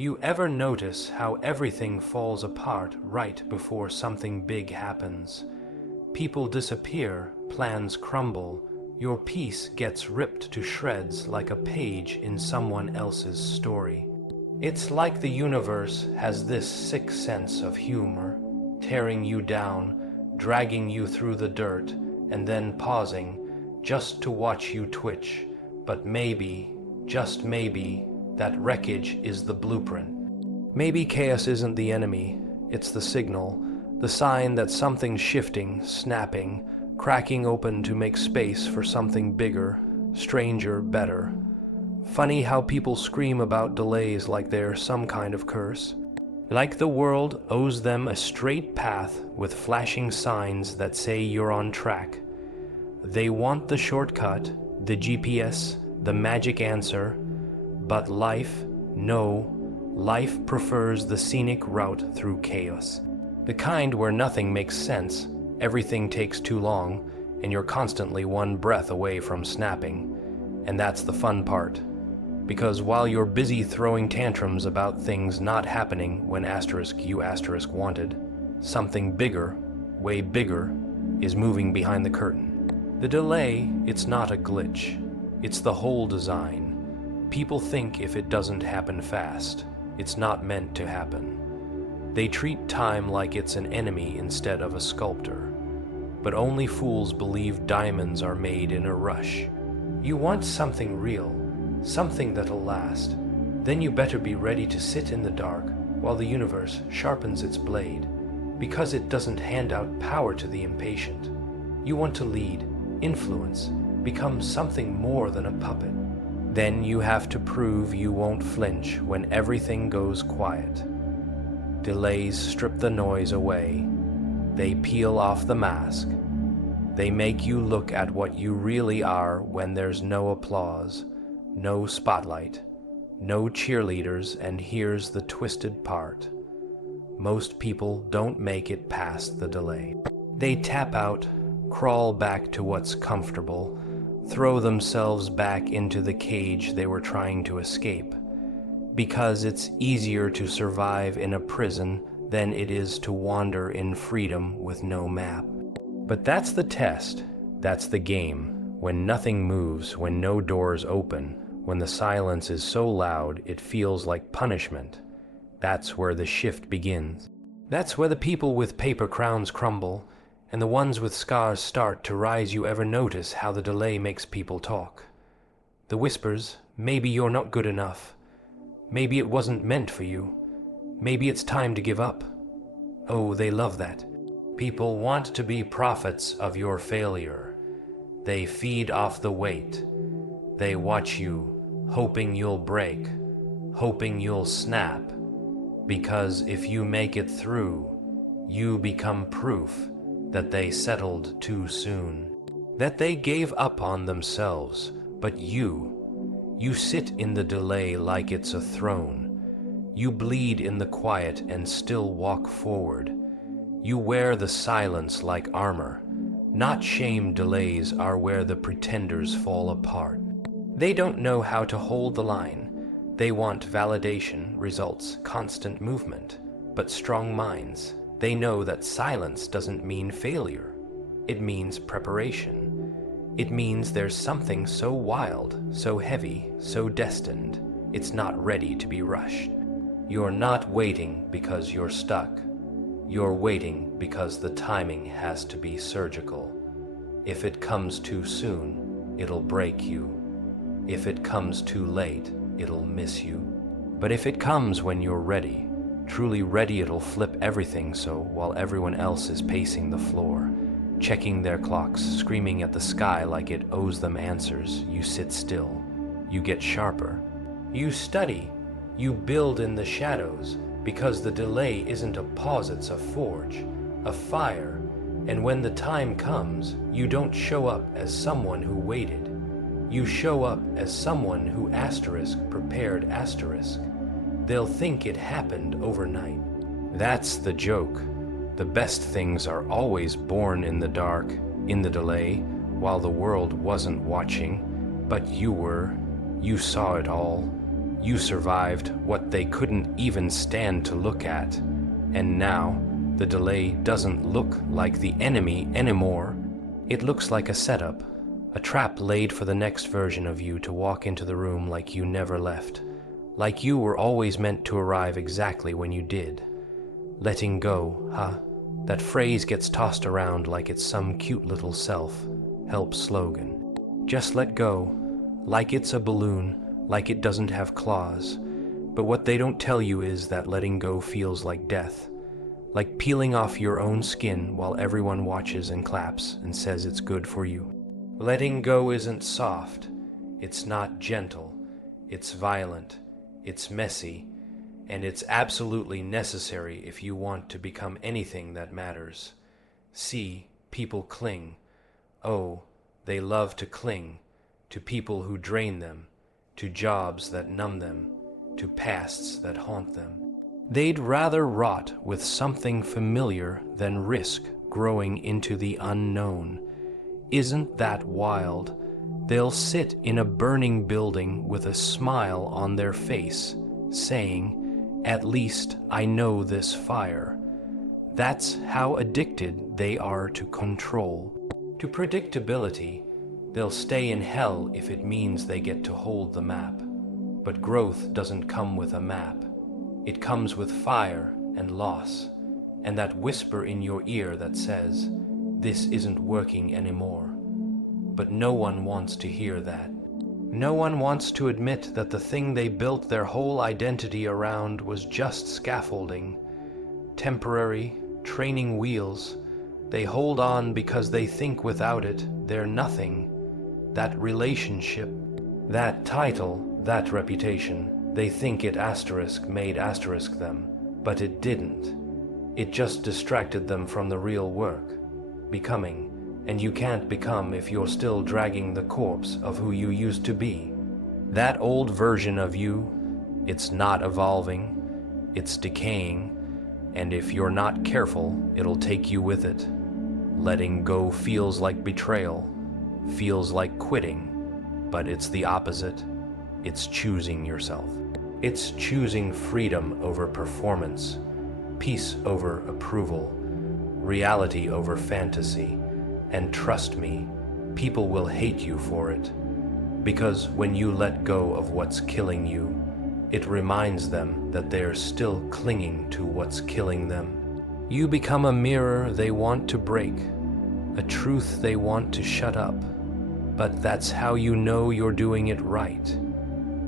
You ever notice how everything falls apart right before something big happens? People disappear, plans crumble, your piece gets ripped to shreds like a page in someone else's story. It's like the universe has this sick sense of humor, tearing you down, dragging you through the dirt, and then pausing just to watch you twitch. But maybe, just maybe, that wreckage is the blueprint. Maybe chaos isn't the enemy, it's the signal, the sign that something's shifting, snapping, cracking open to make space for something bigger, stranger, better. Funny how people scream about delays like they're some kind of curse. Like the world owes them a straight path with flashing signs that say you're on track. They want the shortcut, the GPS, the magic answer, but life, no, life prefers the scenic route through chaos. The kind where nothing makes sense, everything takes too long, and you're constantly one breath away from snapping. And that's the fun part. Because while you're busy throwing tantrums about things not happening when you wanted, something bigger, way bigger, is moving behind the curtain. The delay, it's not a glitch. It's the whole design. People think if it doesn't happen fast, it's not meant to happen. They treat time like it's an enemy instead of a sculptor. But only fools believe diamonds are made in a rush. You want something real, something that'll last. Then you better be ready to sit in the dark while the universe sharpens its blade, because it doesn't hand out power to the impatient. You want to lead, influence, become something more than a puppet. Then you have to prove you won't flinch when everything goes quiet. Delays strip the noise away. They peel off the mask. They make you look at what you really are when there's no applause, no spotlight, no cheerleaders, and here's the twisted part. Most people don't make it past the delay. They tap out, crawl back to what's comfortable, throw themselves back into the cage they were trying to escape, because it's easier to survive in a prison than it is to wander in freedom with no map. But that's the test, that's the game, when nothing moves, when no doors open, when the silence is so loud it feels like punishment. That's where the shift begins. That's where the people with paper crowns crumble, and the ones with scars start to rise. You ever notice how the delay makes people talk? The whispers, maybe you're not good enough. Maybe it wasn't meant for you. Maybe it's time to give up. Oh, they love that. People want to be prophets of your failure. They feed off the weight. They watch you, hoping you'll break, hoping you'll snap. Because if you make it through, you become proof that they settled too soon, that they gave up on themselves. But you sit in the delay like it's a throne. You bleed in the quiet and still walk forward. You wear the silence like armor. Not shame. Delays are where the pretenders fall apart. They don't know how to hold the line. They want validation, results, constant movement. But strong minds, they know that silence doesn't mean failure. It means preparation. It means there's something so wild, so heavy, so destined, it's not ready to be rushed. You're not waiting because you're stuck. You're waiting because the timing has to be surgical. If it comes too soon, it'll break you. If it comes too late, it'll miss you. But if it comes when you're ready, truly ready, it'll flip everything. So while everyone else is pacing the floor, checking their clocks, screaming at the sky like it owes them answers, you sit still. You get sharper. You study. You build in the shadows, because the delay isn't a pause, it's a forge, a fire. And when the time comes, you don't show up as someone who waited. You show up as someone who prepared asterisk. They'll think it happened overnight. That's the joke. The best things are always born in the dark, in the delay, while the world wasn't watching. But you were. You saw it all. You survived what they couldn't even stand to look at. And now, the delay doesn't look like the enemy anymore. It looks like a setup, a trap laid for the next version of you to walk into the room like you never left, like you were always meant to arrive exactly when you did. Letting go, huh? That phrase gets tossed around like it's some cute little self-help slogan. Just let go, like it's a balloon, like it doesn't have claws. But what they don't tell you is that letting go feels like death, like peeling off your own skin while everyone watches and claps and says it's good for you. Letting go isn't soft, it's not gentle, it's violent, it's messy, and it's absolutely necessary if you want to become anything that matters. See, people cling. Oh, they love to cling to people who drain them, to jobs that numb them, to pasts that haunt them. They'd rather rot with something familiar than risk growing into the unknown. Isn't that wild? They'll sit in a burning building with a smile on their face, saying, "At least I know this fire." That's how addicted they are to control, to predictability. They'll stay in hell if it means they get to hold the map. But growth doesn't come with a map. It comes with fire and loss, and that whisper in your ear that says, "This isn't working anymore." But no one wants to hear that. No one wants to admit that the thing they built their whole identity around was just scaffolding, temporary, training wheels. They hold on because they think without it, they're nothing. That relationship, that title, that reputation, they think it made them, but it didn't. It just distracted them from the real work, becoming. And you can't become if you're still dragging the corpse of who you used to be. That old version of you, it's not evolving, it's decaying, and if you're not careful, it'll take you with it. Letting go feels like betrayal, feels like quitting, but it's the opposite. It's choosing yourself. It's choosing freedom over performance, peace over approval, reality over fantasy. And trust me, people will hate you for it. Because when you let go of what's killing you, it reminds them that they're still clinging to what's killing them. You become a mirror they want to break, a truth they want to shut up. But that's how you know you're doing it right.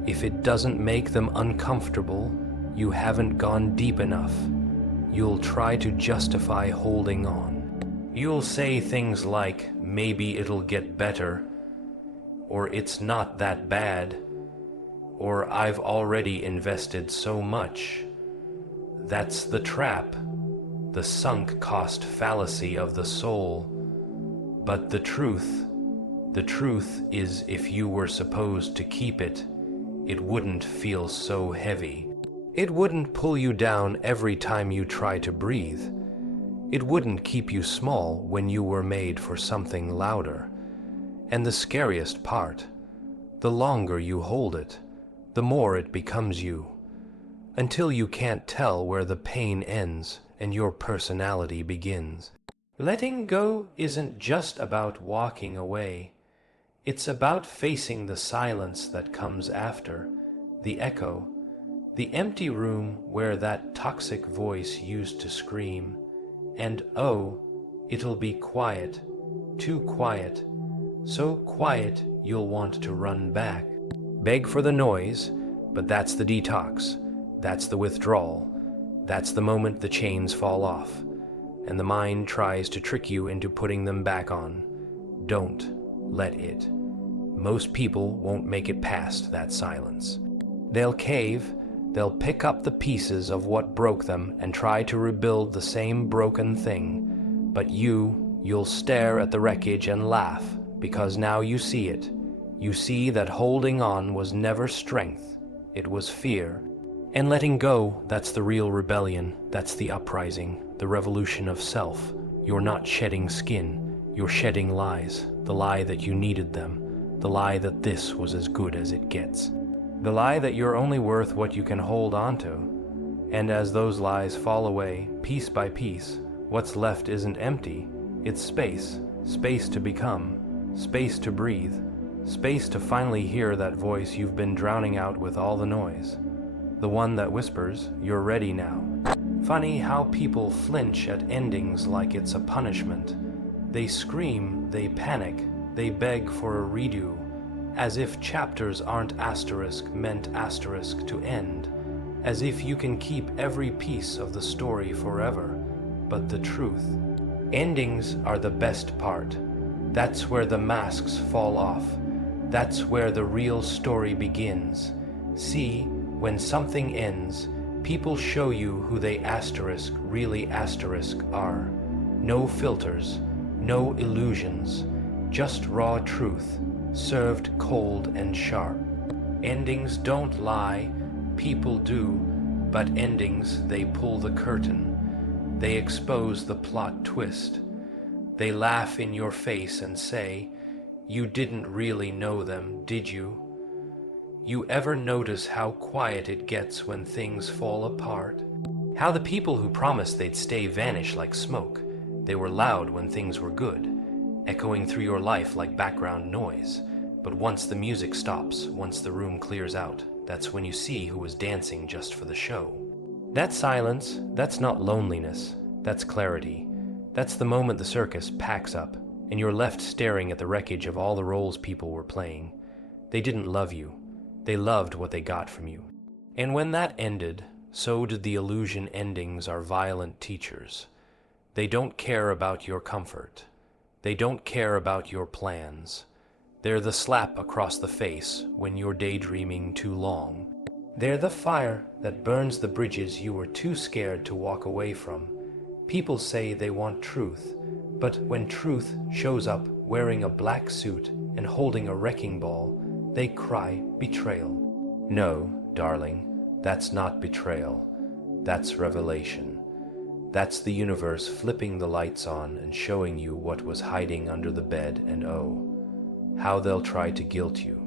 If it doesn't make them uncomfortable, you haven't gone deep enough. You'll try to justify holding on. You'll say things like, "Maybe it'll get better," or "It's not that bad," or "I've already invested so much." That's the trap, the sunk cost fallacy of the soul. But the truth is, if you were supposed to keep it, it wouldn't feel so heavy. It wouldn't pull you down every time you try to breathe. It wouldn't keep you small when you were made for something louder. And the scariest part, the longer you hold it, the more it becomes you, until you can't tell where the pain ends and your personality begins. Letting go isn't just about walking away. It's about facing the silence that comes after, the echo, the empty room where that toxic voice used to scream. And oh, it'll be quiet, too quiet, so quiet you'll want to run back. Beg for the noise, but that's the detox, that's the withdrawal, that's the moment the chains fall off, and the mind tries to trick you into putting them back on. Don't let it. Most people won't make it past that silence. They'll cave. They'll pick up the pieces of what broke them and try to rebuild the same broken thing. But you'll stare at the wreckage and laugh, because now you see it. You see that holding on was never strength, it was fear. And letting go, that's the real rebellion, that's the uprising, the revolution of self. You're not shedding skin, you're shedding lies, the lie that you needed them, the lie that this was as good as it gets. The lie that you're only worth what you can hold onto. And as those lies fall away, piece by piece, what's left isn't empty, it's space. Space to become, space to breathe, space to finally hear that voice you've been drowning out with all the noise. The one that whispers, "You're ready now." Funny how people flinch at endings like it's a punishment. They scream, they panic, they beg for a redo, as if chapters aren't asterisk meant asterisk to end, as if you can keep every piece of the story forever. But the truth, endings are the best part. That's where the masks fall off. That's where the real story begins. See, when something ends, people show you who they asterisk really asterisk are. No filters, no illusions, just raw truth, served cold and sharp. Endings don't lie, people do, but endings, they pull the curtain. They expose the plot twist. They laugh in your face and say, "You didn't really know them, did you?" You ever notice how quiet it gets when things fall apart? How the people who promised they'd stay vanish like smoke. They were loud when things were good, echoing through your life like background noise. But once the music stops, once the room clears out, that's when you see who was dancing just for the show. That silence, that's not loneliness, that's clarity. That's the moment the circus packs up, and you're left staring at the wreckage of all the roles people were playing. They didn't love you. They loved what they got from you. And when that ended, so did the illusion endings are violent teachers. They don't care about your comfort. They don't care about your plans. They're the slap across the face when you're daydreaming too long. They're the fire that burns the bridges you were too scared to walk away from. People say they want truth, but when truth shows up wearing a black suit and holding a wrecking ball, they cry betrayal. No, darling, that's not betrayal. That's revelation. That's the universe flipping the lights on and showing you what was hiding under the bed, and oh, how they'll try to guilt you,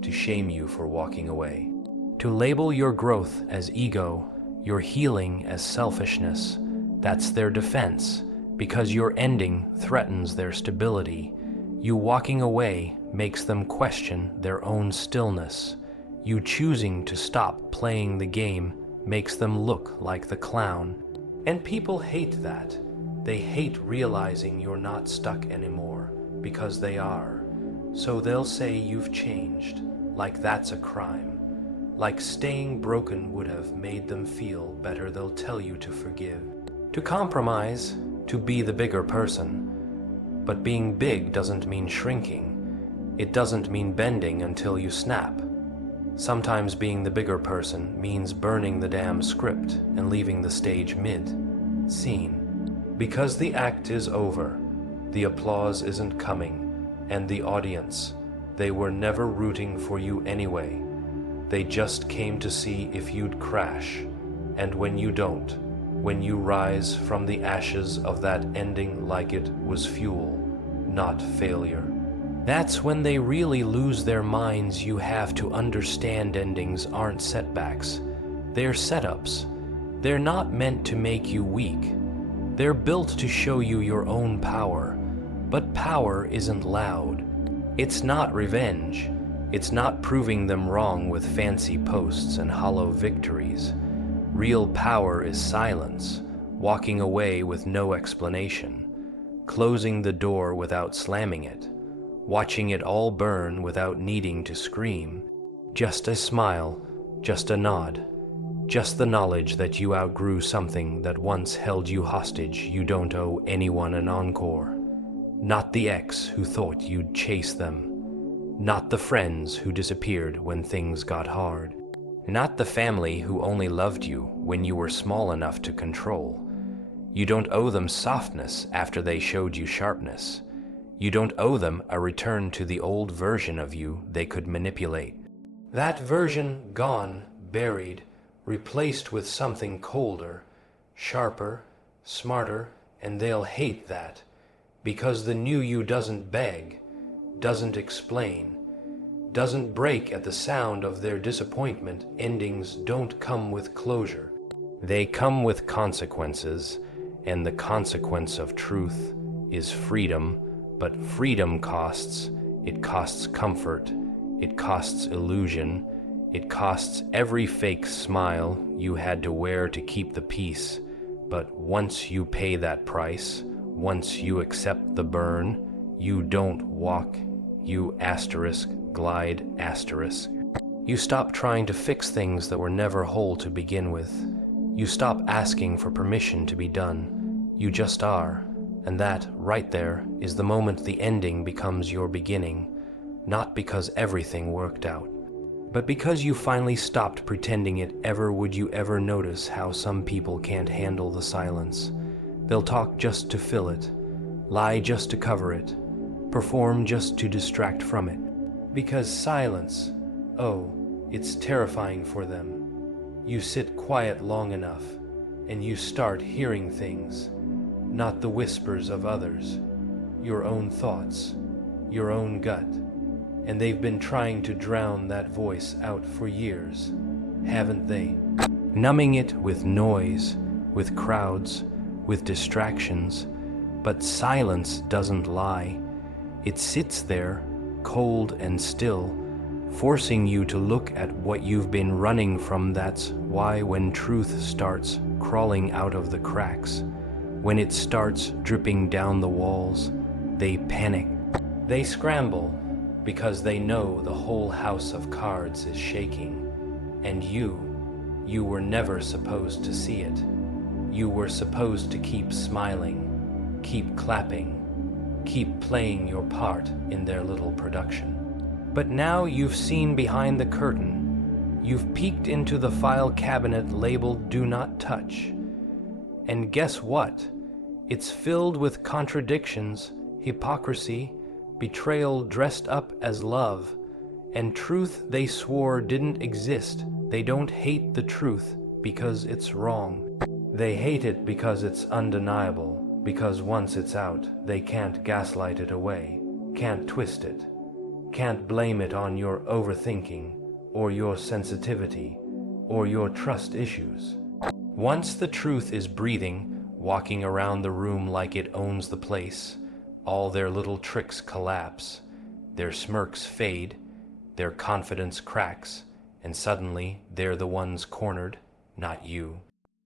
to shame you for walking away, to label your growth as ego, your healing as selfishness. That's their defense, because your ending threatens their stability. You walking away makes them question their own stillness. You choosing to stop playing the game makes them look like the clown. And people hate that. They hate realizing you're not stuck anymore, because they are. So they'll say you've changed, like that's a crime. Like staying broken would have made them feel better. They'll tell you to forgive, to compromise, to be the bigger person. But being big doesn't mean shrinking. It doesn't mean bending until you snap. Sometimes being the bigger person means burning the damn script and leaving the stage mid-scene. Because the act is over, the applause isn't coming, and the audience, they were never rooting for you anyway. They just came to see if you'd crash. And when you don't, when you rise from the ashes of that ending like it was fuel, not failure, that's when they really lose their minds. You have to understand endings aren't setbacks. They're setups. They're not meant to make you weak. They're built to show you your own power. But power isn't loud. It's not revenge. It's not proving them wrong with fancy posts and hollow victories. Real power is silence, walking away with no explanation, closing the door without slamming it, watching it all burn without needing to scream. Just a smile, just a nod, just the knowledge that you outgrew something that once held you hostage. You don't owe anyone an encore. Not the ex who thought you'd chase them. Not the friends who disappeared when things got hard. Not the family who only loved you when you were small enough to control. You don't owe them softness after they showed you sharpness. You don't owe them a return to the old version of you they could manipulate. That version gone, buried, replaced with something colder, sharper, smarter, and they'll hate that, because the new you doesn't beg, doesn't explain, doesn't break at the sound of their disappointment. Endings don't come with closure. They come with consequences, and the consequence of truth is freedom, but freedom costs. It costs comfort, it costs illusion, it costs every fake smile you had to wear to keep the peace. But once you pay that price, once you accept the burn, you don't walk, you glide. You stop trying to fix things that were never whole to begin with. You stop asking for permission to be done. You just are. And that, right there, is the moment the ending becomes your beginning. Not because everything worked out, but because you finally stopped pretending it ever. Would you ever notice how some people can't handle the silence? They'll talk just to fill it, lie just to cover it, perform just to distract from it. Because silence, oh, it's terrifying for them. You sit quiet long enough, and you start hearing things, not the whispers of others, your own thoughts, your own gut. And they've been trying to drown that voice out for years, haven't they? Numbing it with noise, with crowds, with distractions. But silence doesn't lie. It sits there, cold and still, forcing you to look at what you've been running from. That's why when truth starts crawling out of the cracks, when it starts dripping down the walls, they panic. They scramble because they know the whole house of cards is shaking. And you were never supposed to see it. You were supposed to keep smiling, keep clapping, keep playing your part in their little production. But now you've seen behind the curtain. You've peeked into the file cabinet labeled "Do Not Touch." And guess what? It's filled with contradictions, hypocrisy, betrayal dressed up as love, and truth they swore didn't exist. They don't hate the truth because it's wrong. They hate it because it's undeniable. Because once it's out, they can't gaslight it away, can't twist it, can't blame it on your overthinking, or your sensitivity, or your trust issues. Once the truth is breathing, walking around the room like it owns the place, all their little tricks collapse, their smirks fade, their confidence cracks, and suddenly they're the ones cornered, not you.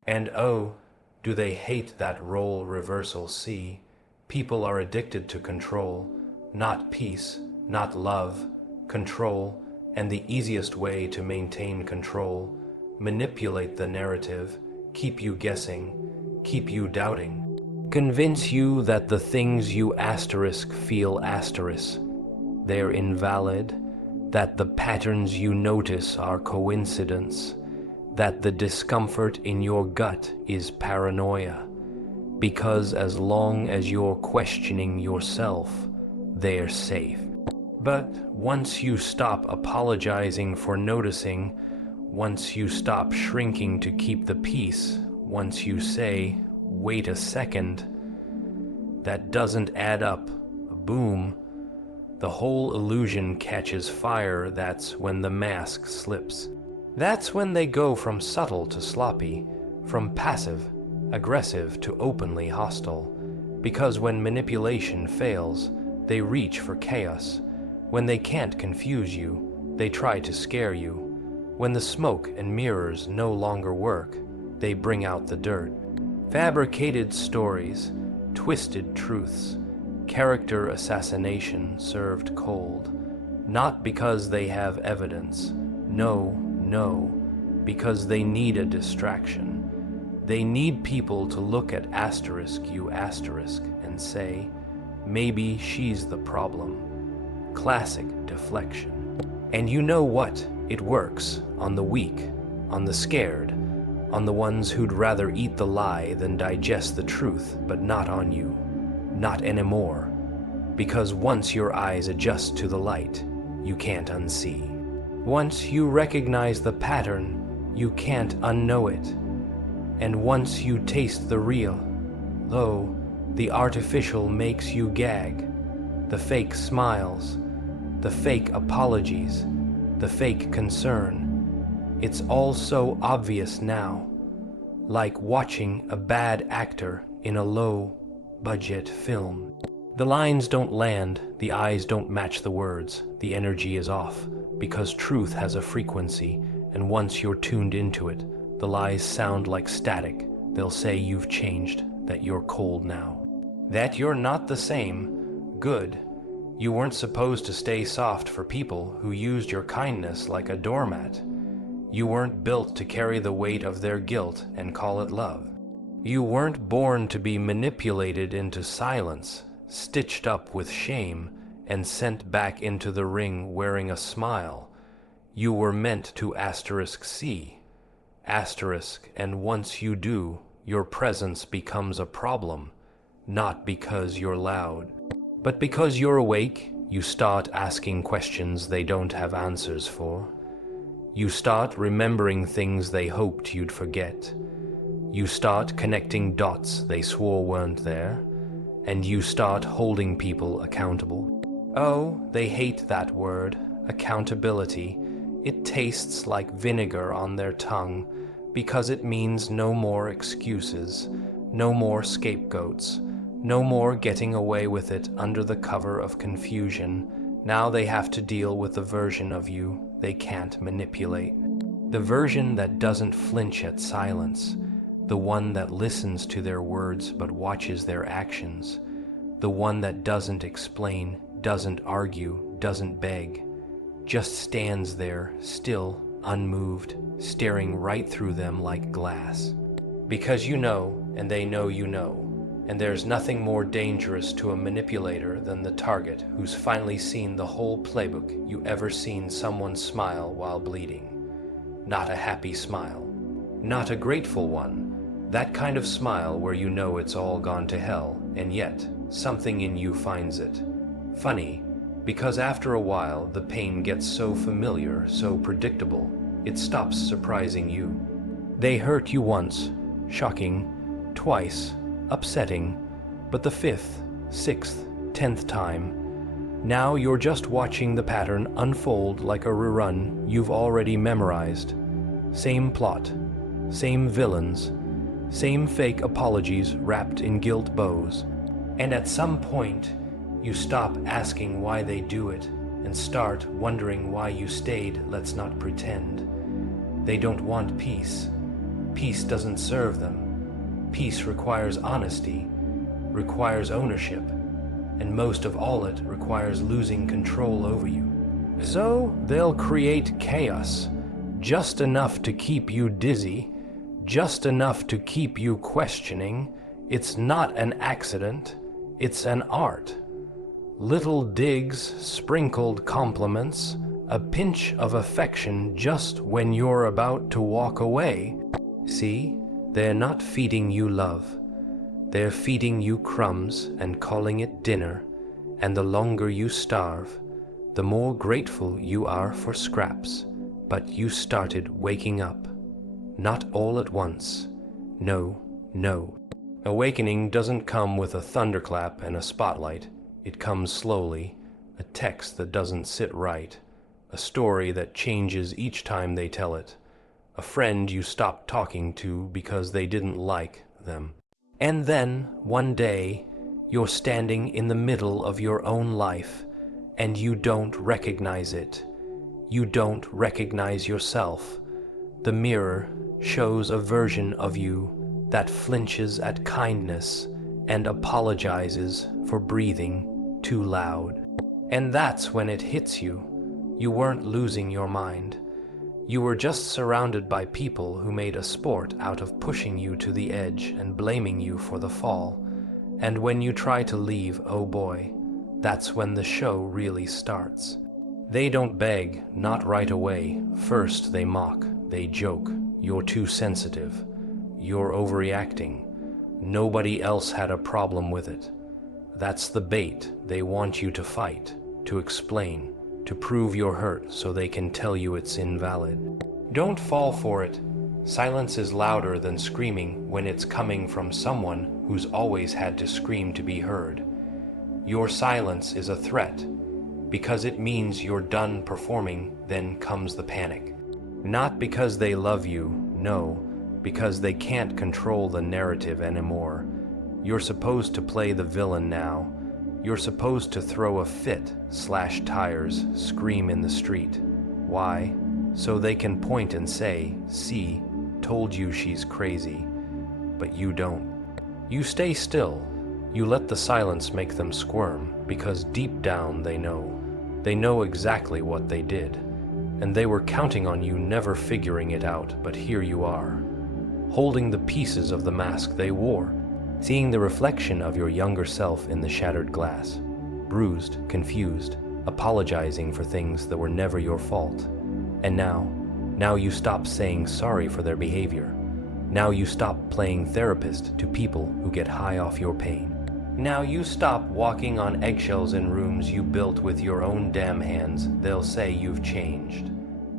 And oh, do they hate that role reversal? See, people are addicted to control, not peace, not love, control, and the easiest way to maintain control, manipulate the narrative, keep you guessing, keep you doubting, convince you that the things you feel they're invalid, that the patterns you notice are coincidence, that the discomfort in your gut is paranoia, because as long as you're questioning yourself, they're safe. But once you stop apologizing for noticing, once you stop shrinking to keep the peace, once you say, wait a second, that doesn't add up, boom, the whole illusion catches fire. That's when the mask slips. That's when they go from subtle to sloppy, from passive, aggressive to openly hostile. Because when manipulation fails, they reach for chaos. When they can't confuse you, they try to scare you. When the smoke and mirrors no longer work, they bring out the dirt. Fabricated stories, twisted truths, character assassination served cold. Not because they have evidence, no, because they need a distraction. They need people to look at you and say, maybe she's the problem. Classic deflection. And you know what? It works on the weak, on the scared, on the ones who'd rather eat the lie than digest the truth, but not on you. Not anymore. Because once your eyes adjust to the light, you can't unsee. Once you recognize the pattern, you can't unknow it. And once you taste the real, the artificial makes you gag. The fake smiles, the fake apologies, the fake concern. It's all so obvious now, like watching a bad actor in a low-budget film. The lines don't land, the eyes don't match the words, the energy is off, because truth has a frequency, and once you're tuned into it, the lies sound like static. They'll say you've changed, that you're cold now, that you're not the same. Good. You weren't supposed to stay soft for people who used your kindness like a doormat. You weren't built to carry the weight of their guilt and call it love. You weren't born to be manipulated into silence, stitched up with shame, and sent back into the ring wearing a smile. You were meant to *C. And once you do, your presence becomes a problem, not because you're loud, but because you're awake. You start asking questions they don't have answers for. You start remembering things they hoped you'd forget. You start connecting dots they swore weren't there. And you start holding people accountable. Oh, they hate that word, accountability. It tastes like vinegar on their tongue because it means no more excuses, no more scapegoats, no more getting away with it under the cover of confusion. Now they have to deal with the version of you they can't manipulate. The version that doesn't flinch at silence. The one that listens to their words but watches their actions. The one that doesn't explain, doesn't argue, doesn't beg. Just stands there, still, unmoved, staring right through them like glass. Because you know, and they know you know. And there's nothing more dangerous to a manipulator than the target who's finally seen the whole playbook. You ever seen someone smile while bleeding? Not a happy smile. Not a grateful one. That kind of smile where you know it's all gone to hell, and yet something in you finds it funny, because after a while the pain gets so familiar, so predictable, it stops surprising you. They hurt you once, shocking, twice, upsetting, but the 5th, 6th, 10th time, now you're just watching the pattern unfold like a rerun you've already memorized. Same plot, same villains, same fake apologies wrapped in guilt bows. And at some point, you stop asking why they do it and start wondering why you stayed. Let's not pretend. They don't want peace. Peace doesn't serve them. Peace requires honesty, requires ownership, and most of all it requires losing control over you. So they'll create chaos, just enough to keep you dizzy, just enough to keep you questioning. It's not an accident, it's an art. Little digs, sprinkled compliments, a pinch of affection just when you're about to walk away. See, they're not feeding you love. They're feeding you crumbs and calling it dinner, and the longer you starve, the more grateful you are for scraps. But you started waking up. Not all at once. No, no. Awakening doesn't come with a thunderclap and a spotlight. It comes slowly, a text that doesn't sit right, a story that changes each time they tell it, a friend you stopped talking to because they didn't like them. And then, one day, you're standing in the middle of your own life, and you don't recognize it. You don't recognize yourself. The mirror shows a version of you that flinches at kindness and apologizes for breathing too loud. And that's when it hits you. You weren't losing your mind. You were just surrounded by people who made a sport out of pushing you to the edge and blaming you for the fall. And when you try to leave, oh boy, that's when the show really starts. They don't beg, not right away. First they mock, they joke. You're too sensitive. You're overreacting. Nobody else had a problem with it. That's the bait. They want you to fight, to explain, to prove you're hurt so they can tell you it's invalid. Don't fall for it. Silence is louder than screaming when it's coming from someone who's always had to scream to be heard. Your silence is a threat. because it means you're done performing. Then comes the panic. Not because they love you, no, because they can't control the narrative anymore. You're supposed to play the villain now. You're supposed to throw a fit, slash tires, scream in the street. Why? So they can point and say, "See, told you she's crazy." But you don't. You stay still. You let the silence make them squirm, because deep down they know. They know exactly what they did. And they were counting on you never figuring it out, but here you are, holding the pieces of the mask they wore, seeing the reflection of your younger self in the shattered glass, bruised, confused, apologizing for things that were never your fault. And now you stop saying sorry for their behavior. Now you stop playing therapist to people who get high off your pain. Now you stop walking on eggshells in rooms you built with your own damn hands. They'll say you've changed.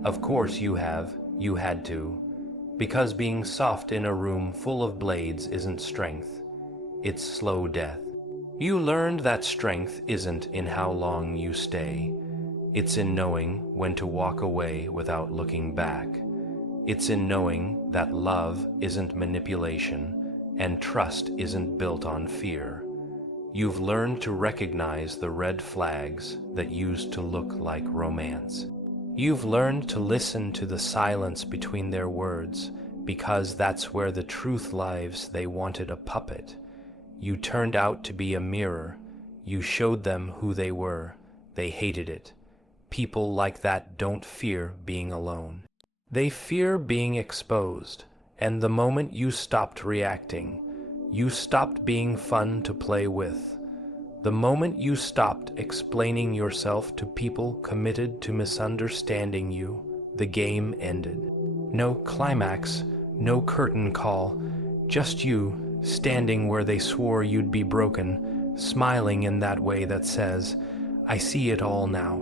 Of course you have. You had to. Because being soft in a room full of blades isn't strength. It's slow death. You learned that strength isn't in how long you stay. It's in knowing when to walk away without looking back. It's in knowing that love isn't manipulation and trust isn't built on fear. You've learned to recognize the red flags that used to look like romance. You've learned to listen to the silence between their words, because that's where the truth lies. They wanted a puppet. You turned out to be a mirror. You showed them who they were. They hated it. People like that don't fear being alone. They fear being exposed. And the moment you stopped reacting, you stopped being fun to play with. The moment you stopped explaining yourself to people committed to misunderstanding you, the game ended. No climax, no curtain call, just you standing where they swore you'd be broken, smiling in that way that says, "I see it all now."